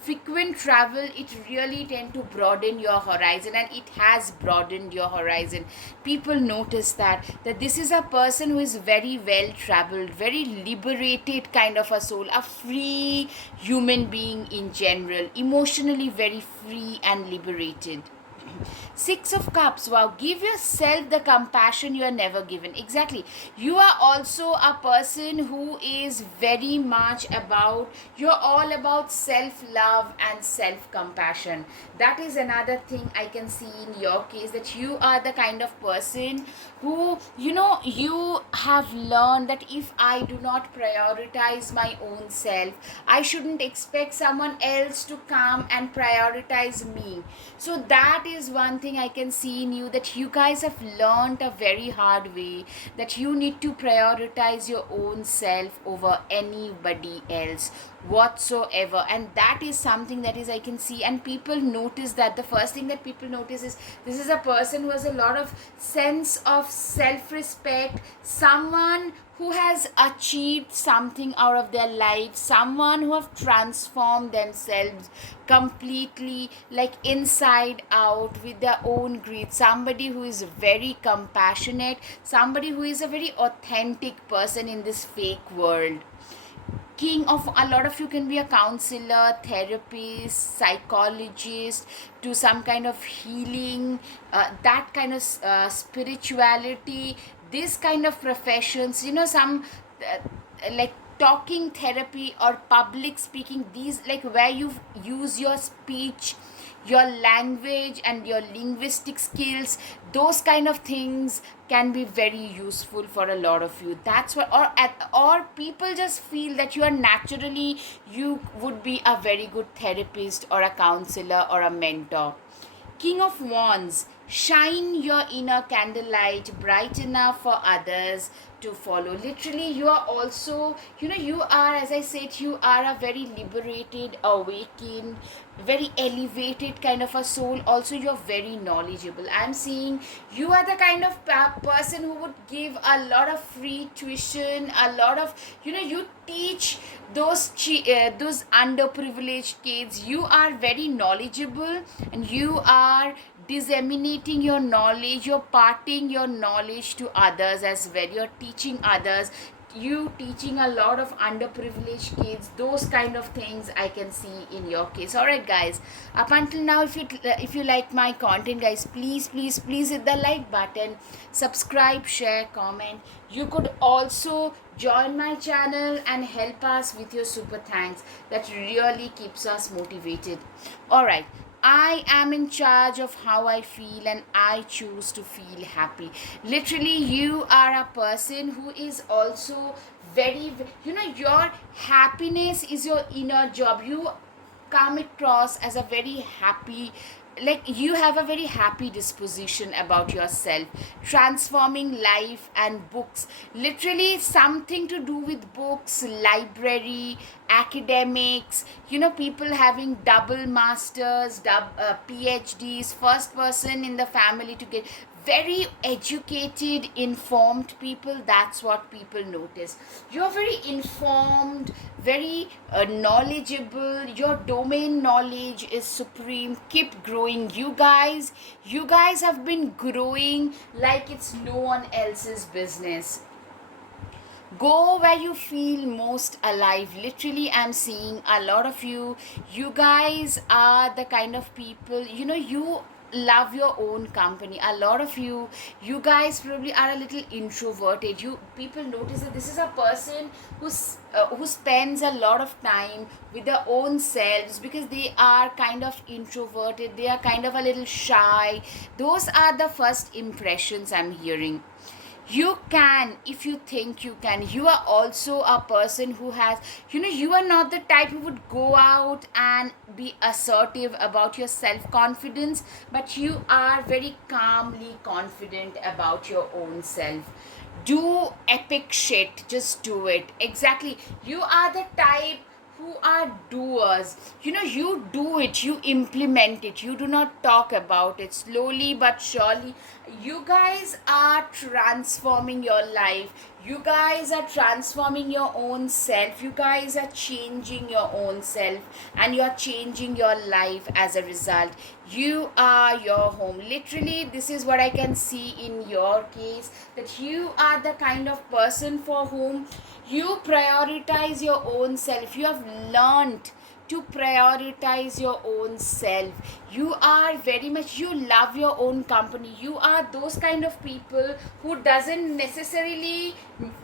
frequent travel, it really tend to broaden your horizon, and it has broadened your horizon. People notice that this is a person who is very well traveled, very liberated kind of a soul, a free human being in general, emotionally very free and liberated. Six of Cups. Wow. Give yourself the compassion you are never given. Exactly. You are also a person who is very much about, you're all about self love and self compassion. That is another thing I can see in your case, that you are the kind of person who, you have learned that if I do not prioritize my own self, I shouldn't expect someone else to come and prioritize me. So that is one thing I can see in you, that you guys have learned a very hard way that you need to prioritize your own self over anybody else whatsoever. And that is something that is I can see, and people notice that. The first thing that people notice is this is a person who has a lot of sense of self respect, someone who has achieved something out of their life, someone who have transformed themselves completely, like inside out, with their own greed, somebody who is very compassionate, somebody who is a very authentic person in this fake world. King of, a lot of you can be a counselor, therapist, psychologist, to some kind of healing, that kind of spirituality, this kind of professions, some like talking therapy or public speaking, these like where you use your speech your language and your linguistic skills, those kind of things can be very useful for a lot of you. That's what, or people just feel that you are naturally, you would be a very good therapist or a counselor or a mentor. King of Wands, shine your inner candlelight bright enough for others to follow. Literally, you are also, you are, as I said, you are a very liberated, awakened, very elevated kind of a soul. Also, you're very knowledgeable. I'm seeing you are the kind of person who would give a lot of free tuition, a lot of, you teach those underprivileged kids. You are very knowledgeable, and you are disseminating your knowledge, you're parting your knowledge to others as well, you're teaching others, you teaching a lot of underprivileged kids, those kind of things I can see in your case. All right guys, up until now, if you like my content guys, please hit the like button, subscribe, share, comment. You could also join my channel and help us with your super thanks. That really keeps us motivated. All right, I am in charge of how I feel, and I choose to feel happy. Literally, you are a person who is also very, your happiness is your inner job. You come across as a very happy, like you have a very happy disposition about yourself, transforming life and books. Literally, something to do with books, library, academics, people having double masters, phds, first person in the family to get very educated, informed people. That's what people notice. You're very informed, very knowledgeable. Your domain knowledge is supreme. Keep growing, you guys have been growing like it's no one else's business. Go where you feel most alive. Literally, I'm seeing a lot of you guys are the kind of people, you love your own company. A lot of you guys probably are a little introverted. You people notice that this is a person who spends a lot of time with their own selves, because they are kind of introverted, they are kind of a little shy. Those are the first impressions I'm hearing. You can, if you think you can. You are also a person who has, you are not the type who would go out and be assertive about your self confidence, but you are very calmly confident about your own self. Do epic shit, just do it. Exactly, you are the type who are doers. You do it, you implement it, you do not talk about it. Slowly but surely, you guys are transforming your life, you guys are transforming your own self, you guys are changing your own self, and you're changing your life as a result. You are your home. Literally, this is what I can see in your case, that you are the kind of person for whom you prioritize your own self. You have learned to prioritize your own self. You are very much, you love your own company. You are those kind of people who doesn't necessarily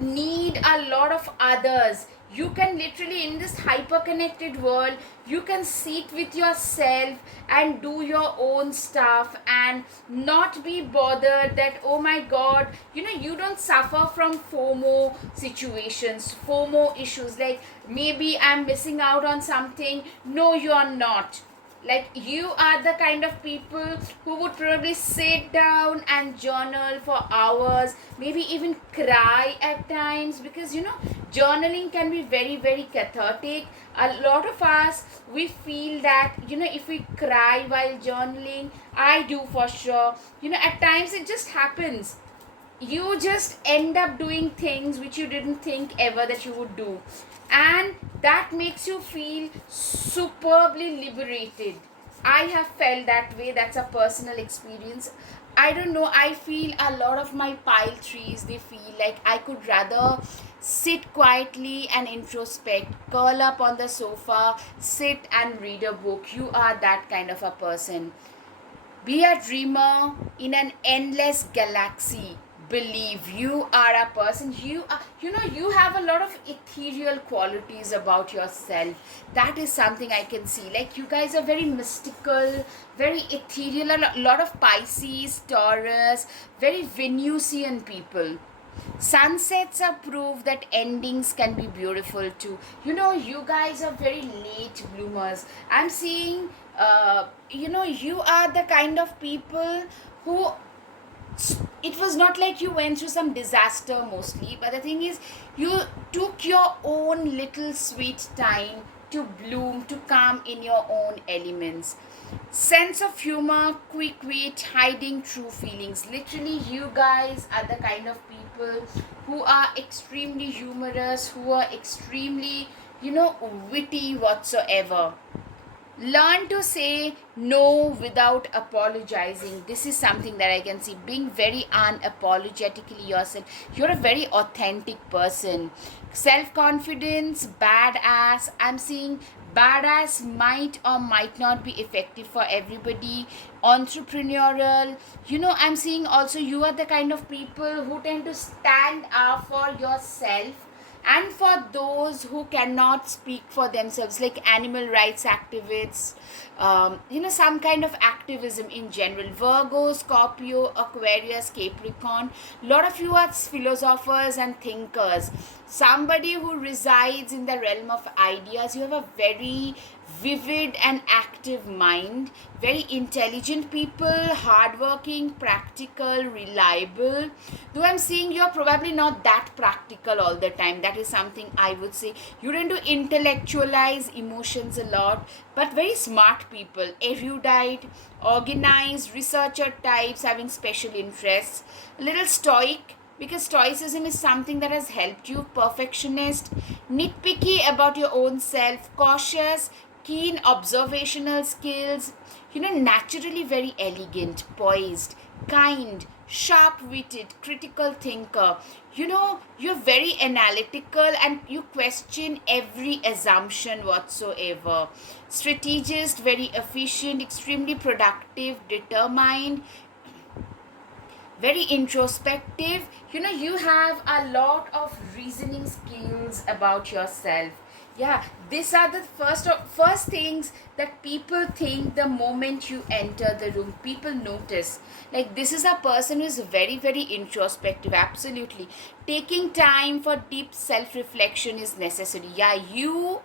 need a lot of others. You can literally, in this hyper connected world, you can sit with yourself and do your own stuff and not be bothered that, oh my god, you don't suffer from FOMO situations, FOMO issues, like maybe I'm missing out on something. No, you are not. Like, you are the kind of people who would probably sit down and journal for hours, maybe even cry at times, because journaling can be very very cathartic. A lot of us, we feel that if we cry while journaling, I do for sure, at times it just happens. You just end up doing things which you didn't think ever that you would do, and that makes you feel superbly liberated. I have felt that way. That's a personal experience. I don't know, I feel a lot of my pile trees, they feel like I could rather sit quietly and introspect, curl up on the sofa, sit and read a book. You are that kind of a person. Be a dreamer in an endless galaxy. believe you are a person, you have a lot of ethereal qualities about yourself. That is something I can see. Like, you guys are very mystical, very ethereal. A lot of Pisces, Taurus, very Venusian people. Sunsets are proof that endings can be beautiful too. You guys are very late bloomers. I'm seeing, you are the kind of people who, it was not like you went through some disaster mostly, but the thing is, you took your own little sweet time to bloom, to come in your own elements. Sense of humor, quick wit, hiding true feelings. Literally, you guys are the kind of people who are extremely humorous, who are extremely, witty whatsoever. Learn to say no without apologizing. This is something that I can see. Being very unapologetically yourself. You're a very authentic person. Self confidence, badass. I'm seeing badass might or might not be effective for everybody. Entrepreneurial. I'm seeing also you are the kind of people who tend to stand up for yourself and for those who cannot speak for themselves, like animal rights activists, some kind of activism in general. Virgo, Scorpio, Aquarius, Capricorn. A lot of you are philosophers and thinkers. Somebody who resides in the realm of ideas. You have a very vivid and active mind. Very intelligent people, hardworking, practical, reliable. Though I'm seeing you're probably not that practical all the time. That is something I would say. You tend to intellectualize emotions a lot, but very smart people, erudite, organized, researcher types, having special interests. A little stoic, because stoicism is something that has helped you. Perfectionist, nitpicky about your own self, cautious, keen observational skills, naturally very elegant, poised, kind, sharp witted, critical thinker. You're very analytical and you question every assumption whatsoever. Strategist, very efficient, extremely productive, determined, very introspective. You have a lot of reasoning skills about yourself. Yeah, these are the first things that people think the moment you enter the room. People notice, like, this is a person who is very, very introspective. Absolutely, taking time for deep self reflection is necessary. Yeah, you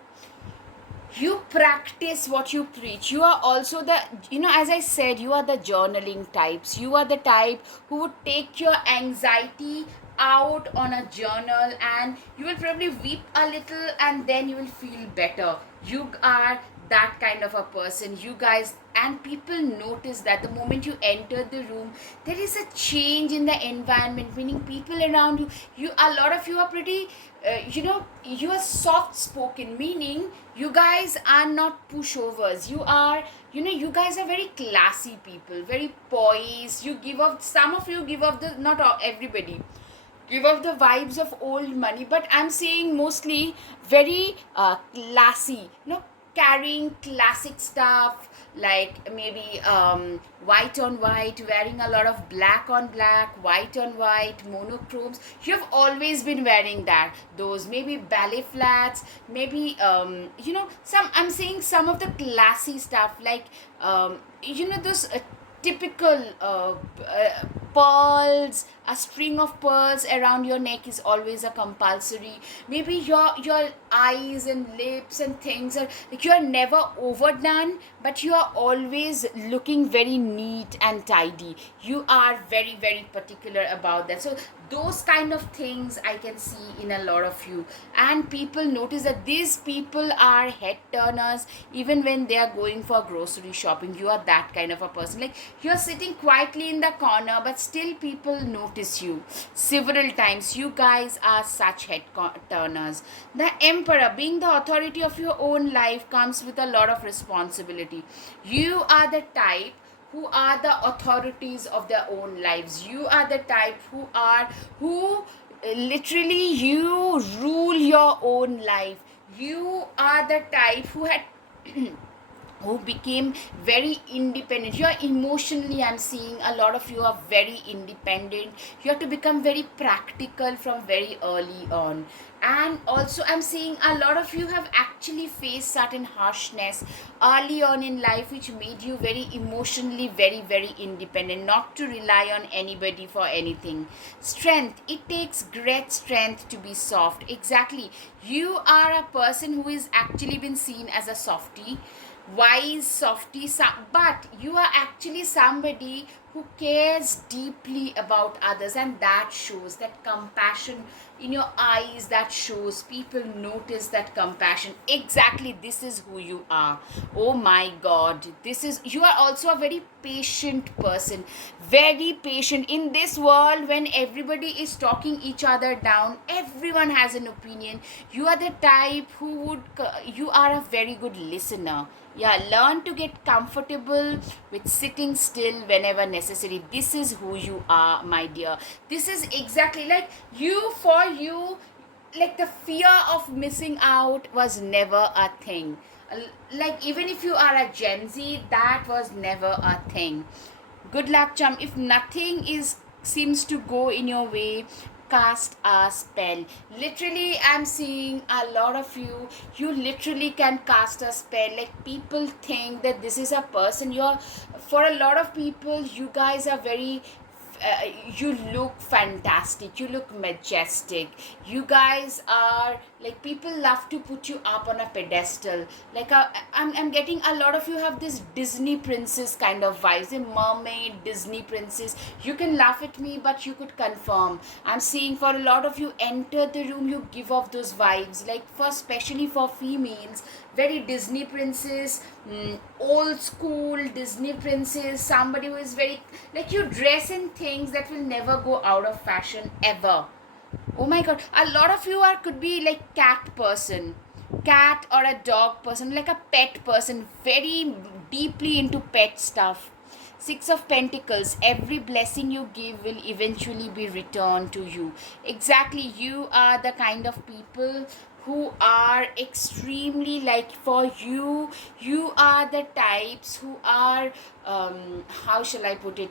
practice what you preach. You are also the, as I said, you are the journaling types. You are the type who would take your anxiety out on a journal, and you will probably weep a little and then you will feel better. You are that kind of a person, you guys. And people notice that the moment you enter the room, there is a change in the environment, meaning people around you, a lot of you are pretty, you are soft spoken, meaning you guys are not pushovers. You guys are very classy people, very poised. You give off, some of you give off the, not everybody, give off the vibes of old money, but I'm seeing mostly very classy, carrying classic stuff, like maybe white on white, wearing a lot of black on black, white on white, monochromes. You have always been wearing that, those maybe ballet flats, maybe some, I'm seeing some of the classy stuff, like those typical pearls. A string of pearls around your neck is always a compulsory. Maybe your eyes and lips and things are like, you are never overdone, but you are always looking very neat and tidy. You are very, very particular about that. So those kind of things I can see in a lot of you, and people notice that these people are head turners even when they are going for grocery shopping. You are that kind of a person, like, you're sitting quietly in the corner but still people notice you several times. You guys are such head turners. The emperor, being the authority of your own life, comes with a lot of responsibility. You are the type who are the authorities of their own lives. You are the type who literally, you rule your own life. You are the type who had who became very independent. You are emotionally, I'm seeing a lot of you are very independent. You have to become very practical from very early on. And also I'm seeing a lot of you have actually faced certain harshness early on in life, which made you very emotionally very independent, not to rely on anybody for anything. Strength, it takes great strength to be soft. Exactly, you are a person who is actually been seen as a softie, wise softy, but you are actually somebody who cares deeply about others, and that shows that compassion in your eyes, that shows people notice that compassion. Exactly, this is who you are. Oh my god, this is, you are also a very patient person, very patient in this world when everybody is talking each other down, everyone has an opinion. You are the type who would, you are a very good listener. Yeah, learn to get comfortable with sitting still whenever necessary. This is who you are, my dear. This is exactly like you, for you, like the fear of missing out was never a thing. Like even if you are a Gen Z, that was never a thing. Good luck, chum. If nothing is seems to go in your way, cast a spell. Literally, I'm seeing a lot of you. You literally can cast a spell. Like people think that this is a person. You're, for a lot of people, you guys are very, you look fantastic, you look majestic, you guys are like, people love to put you up on a pedestal. Like I'm getting a lot of you have this Disney princess kind of vibes, a mermaid Disney princess. You can laugh at me, but you could confirm, I'm seeing for a lot of you enter the room, you give off those vibes, like for especially for females, very Disney princess, old school Disney princess, somebody who is very, like you dress in things that will never go out of fashion ever. Oh my god, a lot of you are, could be like cat person, cat or a dog person, like a pet person, very deeply into pet stuff. Six of Pentacles, every blessing you give will eventually be returned to you. Exactly, you are the kind of people who are extremely, like for you, you are the types who are, how shall I put it,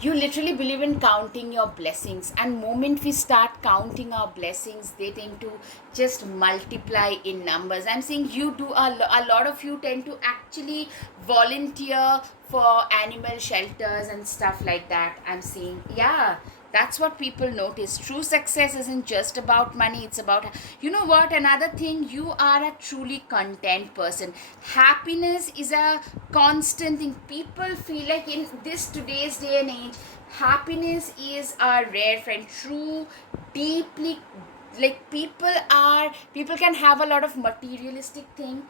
you literally believe in counting your blessings, and moment we start counting our blessings, they tend to just multiply in numbers. I'm saying you do, a lot of you tend to actually volunteer for animal shelters and stuff like that. I'm seeing, yeah, that's what people notice. True success isn't just about money, it's about, you know what, another thing, you are a truly content person. Happiness is a constant thing. People feel like in this today's day and age, happiness is a rare friend. True, deeply, like people can have a lot of materialistic thing,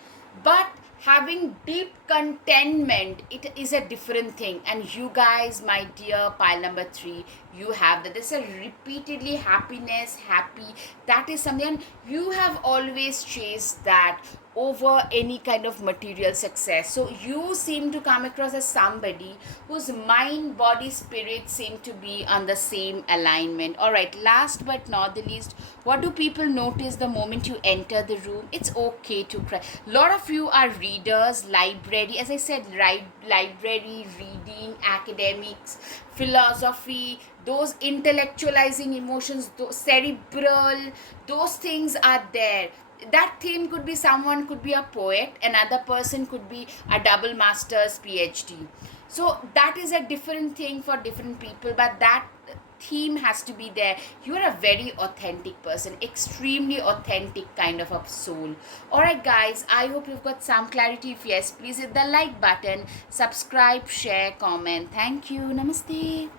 but having deep contentment, it is a different thing. And you guys, my dear pile number 3, you have that. There's a repeatedly happiness, happy, that is something, and you have always chased that over any kind of material success. So you seem to come across as somebody whose mind, body, spirit seem to be on the same alignment. All right, last but not the least, what do people notice the moment you enter the room? It's okay to cry. A lot of you are readers, library, as I said, library, reading, academics, philosophy, those intellectualizing emotions, those cerebral, those things are there. That theme could be, someone could be a poet, another person could be a double master's PhD. So that is a different thing for different people, but that theme has to be there. You are a very authentic person, extremely authentic kind of a soul. Alright guys, I hope you've got some clarity. If yes, please hit the like button, subscribe, share, comment. Thank you. Namaste.